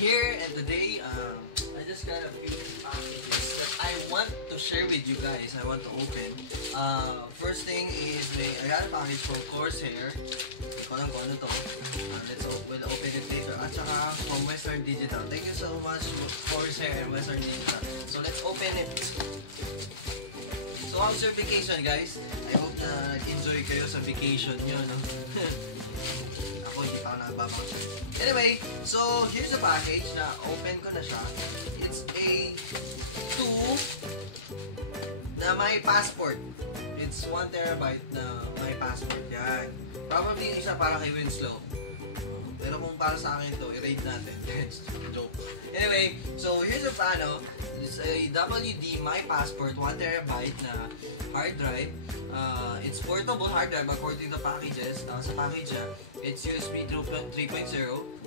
here and today, I just got a few packages that I want to share with you guys. I want to open. First thing is, I got a package from Corsair. Hindi ko alam kung ano to. We'll open it later. At saka from Western Digital. Thank you so much, Corsair and Western Digital. So let's open it. So how's your vacation, guys? I hope na enjoy kayo sa vacation nyo, no? Ako hindi pa ako nakababakasyon. Anyway, so here's the package na open ko na siya. It's a 2 na may passport. It's 1 terabyte na may passport. Yan. Probably isa para kay Winslow. Pero kung para sa akin to, i-rate natin. Joke. Anyway, so here's the pano. It's a WD My Passport 1 terabyte na hard drive. It's portable hard drive according to the packages. Sa package niya, it's USB 3.0.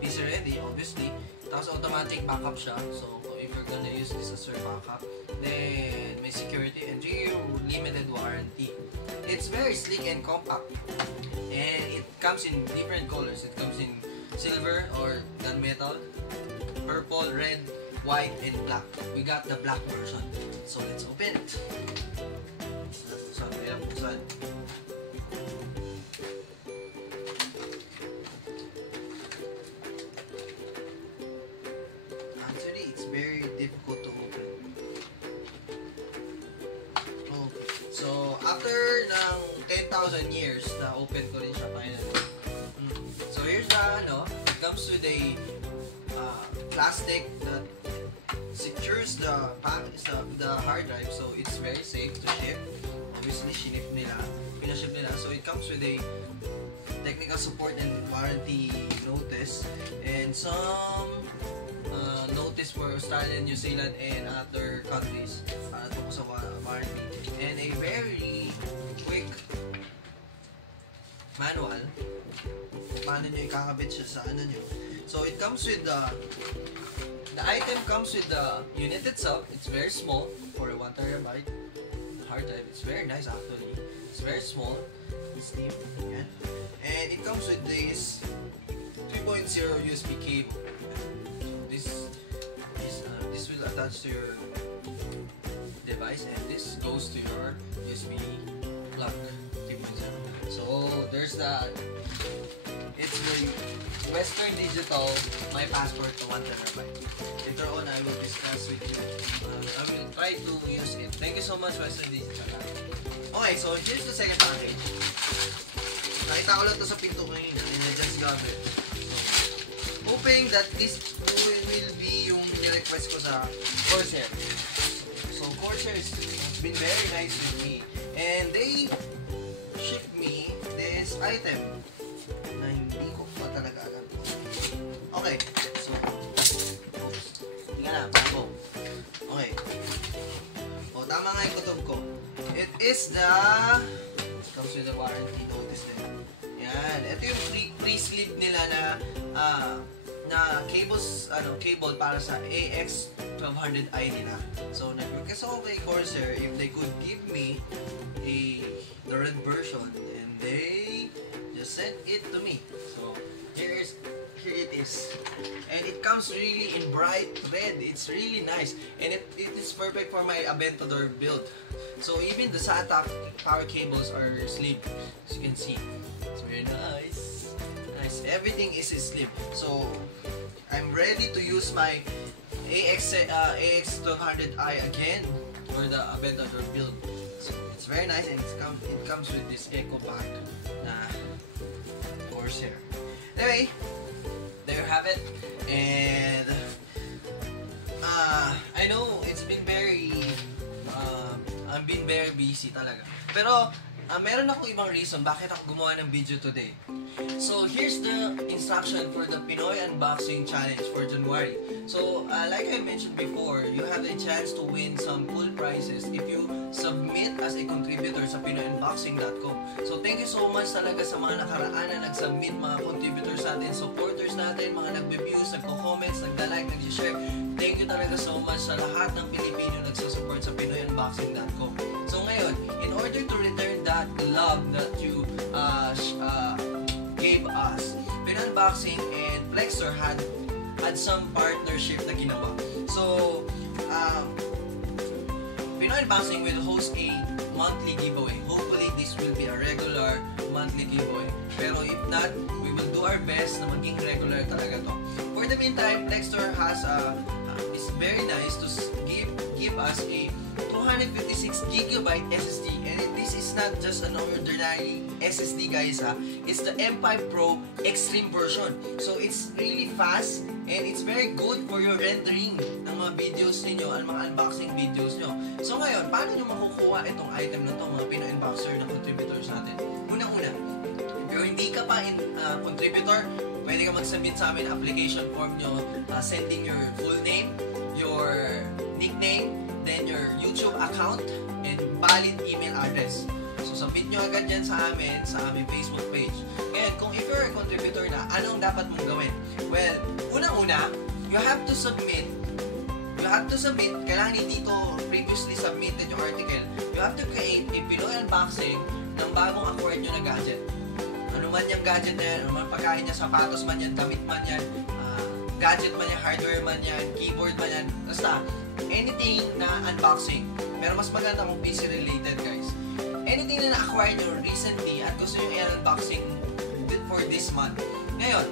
PC ready, obviously. Tapos automatic backup siya. So if you're gonna use this as your backup, then may security and 3-year limited warranty. It's very sleek and compact. And it comes in different colors. It comes in silver or gunmetal, purple, red, white, and black. We got the black version. So let's open it. Actually, it's very difficult to open. Okay. So after ng 10,000 years, na-open ko rin siya finally. So here's the it comes with a plastic that secures the hard drive, so it's very safe to ship. Obviously, pinaship nila. So it comes with a technical support and warranty notice and some notice for Australia, New Zealand, and other countries para ito sa warranty. And a very quick manual kung paano nyo ikakabit siya sa ano nyo. So it comes with the item comes with the unit itself. It's very small for a 1 terabyte hard drive. It's very nice actually. It's very small. It's deep. Yeah. And it comes with this 3.0 USB cable. So this will attach to your device, and this goes to your USB plug 3.0. So there's the it's the Western Digital My Passport to 1 terabyte. Later on, I will discuss with you. I will try to use it. Thank you so much, Western Digital. Okay, so here's the second package. Nakita ko lang to sa pinto kanina, and I just got it. So, hoping that this will be yung request ko sa Corsair. So Corsair has been very nice with me, and they shipped me this item na hindi ko pa talaga alam. Okay, so oops, tingnan na, bago. Okay, o tama nga yung kutob ko. It is the comes with the warranty notice din. Yan, ito yung pre-sleeve nila na cables, cable para sa AX1200i nila. So nag-request ako kay Corsair if they could give me the red version, and they just sent it to me. So here it is, and it comes really in bright red. It's really nice, and it is perfect for my Aventador build. So even the SATA power cables are slim, as you can see. It's very nice. Everything is slim. So I'm ready to use my AX1200i again for the Aventador build. So it's very nice, and it comes with this eco bag na Corsair. Anyway, there you have it. And I know it's been I've been very busy talaga. Pero meron akong ibang reason bakit ako gumawa ng video today. So here's the instruction for the Pinoy Unboxing Challenge for January. So like I mentioned before, you have a chance to win some cool prizes if you submit as a contributor sa PinoyUnboxing.com. So thank you so much talaga sa mga nakaraan na nag-submit, mga contributors natin, supporters natin, mga nagbe-views, nagko-comments, nagda-like, nag-share. Thank you talaga so much sa lahat ng Pilipino nagsusupport sa PinoyUnboxing.com. So ngayon, in order to return that love that you gave us, Pinoy Unboxing and Flexor had add some partnership na ginawa. So, Pinoy Unboxing will host a monthly giveaway. Hopefully, this will be a regular monthly giveaway. Pero if not, we will do our best na maging regular talaga to. For the meantime, Plextor has is very nice to give us a 256GB SSD, and this is not just an ordinary SSD, guys, ha. It's the M5 Pro Extreme version. So it's really fast and it's very good for your rendering ng mga videos ninyo, ang mga unboxing videos nyo. So ngayon, paano nyo makukuha itong item na to, mga Pinoy Unboxer na contributors natin? Unang-una, if hindi ka pa contributor, pwede ka mag-submit sa amin application form nyo, sending your full name, your nickname, then your YouTube account, and valid email address. So, submit nyo agad yan sa amin, sa aming Facebook page. Ngayon, kung if you're a contributor na, anong dapat mong gawin? Well, unang-una, you have to submit, kailangan hindi dito previously submitted yung article. You have to create a Pinoy Unboxing ng bagong acquired nyo na gadget. Ano man yung gadget na yan, ano man pagkain niya, sapatos man yan, damit man yan, gadget man yan, hardware man yan, keyboard man yan, basta, anything na unboxing. Pero mas maganda kung PC related, guys. Anything na na-acquire nyo recently at gusto nyo i-unboxing for this month. Ngayon,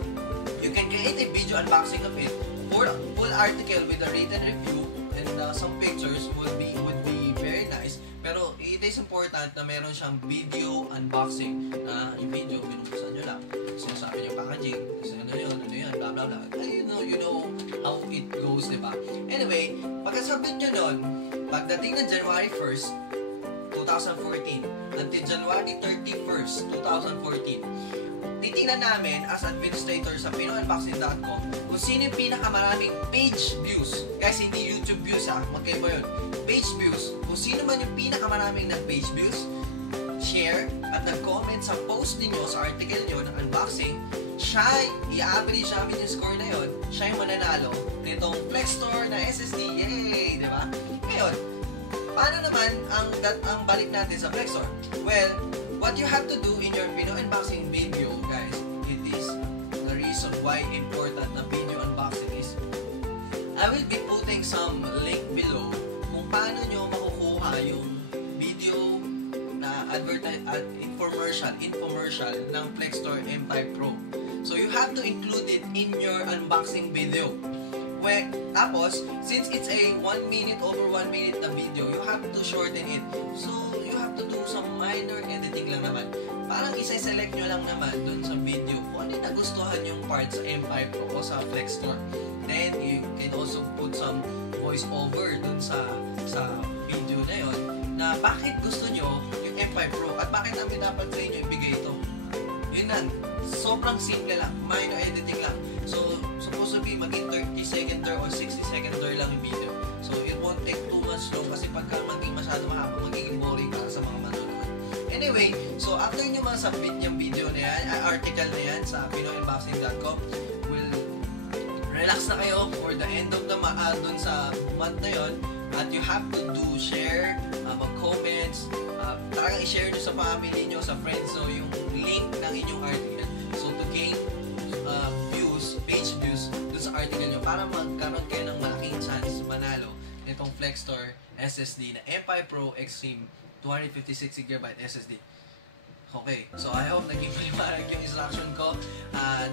you can create a video unboxing of it. Full article with a written review and some pictures would be very nice. Pero it is important na meron siyang video unboxing na yung video, binubuksan nyo lang. Sinasabi nyo packaging, ano yun, blah blah blah. You know how it goes, diba? Anyway, pagkasabit nyo nun, pagdating ng January 1st, 2014, until January 31st, 2014, titingnan namin as administrator sa PinoyUnboxing.com kung sino yung pinakamaraming page views. Guys, hindi YouTube views, ha? Magkaiba yun. Page views. Kung sino man yung pinakamaraming ng page views, share, at nag-comment sa post ninyo, sa article nyo ng unboxing, siya, i-average namin yung score na yun, siya yung mananalo nitong Plextor na SSD. Yay! Diba? Ngayon, paano naman ang balik natin sa Plextor? Well, what you have to do in your Pinoy Unboxing video, guys, it is the reason why important na video unboxing is, I will be putting some link below kung paano nyo makukuha yung video na infomercial ng Plextor M5 Pro. So you have to include it in your unboxing video. Tapos, since it's a 1 minute over 1 minute na video, you have to shorten it. So, you have to do some minor editing lang naman. Parang isa-select nyo lang naman dun sa video kung ano yung nagustuhan yung part sa M5 Pro o sa Plextor. Then, you can also put some voice over dun sa video na yon na bakit gusto nyo yung M5 Pro at bakit namin dapat sa inyo ibigay ito. Yun lang. Sobrang simple lang. Minor editing lang. So, supposed to be maging 30 seconder or 60 seconder lang yung video. So, it won't take too much long kasi pagka maging masyado mahaba, magiging boring para sa mga manonood. Anyway, so after nyo masubmit yung video na yan, article na yan sa PinoyUnboxing.com, relax na kayo for the end of the dun sa month na yon, at you have to do share, mag-comments, talagang i-share nyo sa family nyo, sa friends, so yung link ng inyong article. So to gain page views dun sa article nyo para magkaroon kayo ng malaking chance manalo nitong Plextor SSD na M5 Pro Extreme 256GB SSD. Okay, so I hope naging maliwanag yung instruction ko.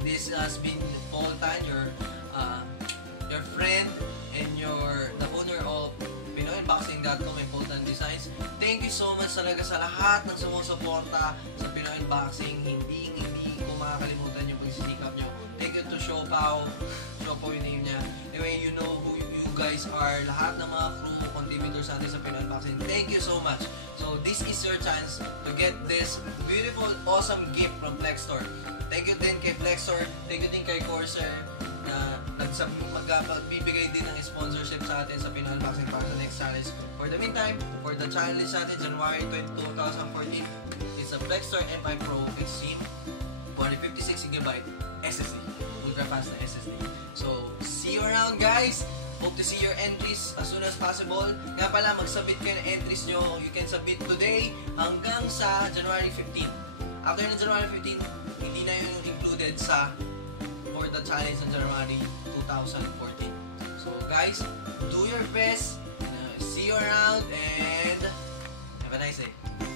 This has been Paul Tan, your friend and the owner of PinoyUnboxing.com and Paul Tan Designs. Thank you so much talaga sa lahat ng sumusuporta sa Pinoy Unboxing. Hindi ko makakalimutan yung pagsisikap nyo. Thank you to Shopao yung name niya. Anyway, you know who you guys are. Lahat ng mga crew contributors natin sa Pinoy Unboxing. Thank you so much. So, this is your chance to get this beautiful, awesome gift from Plextor. Thank you din kay Plextor. Thank you din kay Corsair na magbibigay din ng sponsorship sa atin sa Pinoy Unboxing para sa next challenge. For the meantime, for the challenge natin, January 22, 2014, it's a Plextor M5 Pro Extreme 256GB SSD. Ultra fast na SSD. So, see you around, guys! Hope to see your entries as soon as possible. Nga pala, mag-submit kayo ng entries nyo. You can submit today hanggang sa January 15. After ng January 15, hindi na yun included sa for the challenge in Germany 2014. So guys, do your best. See you around and have a nice day.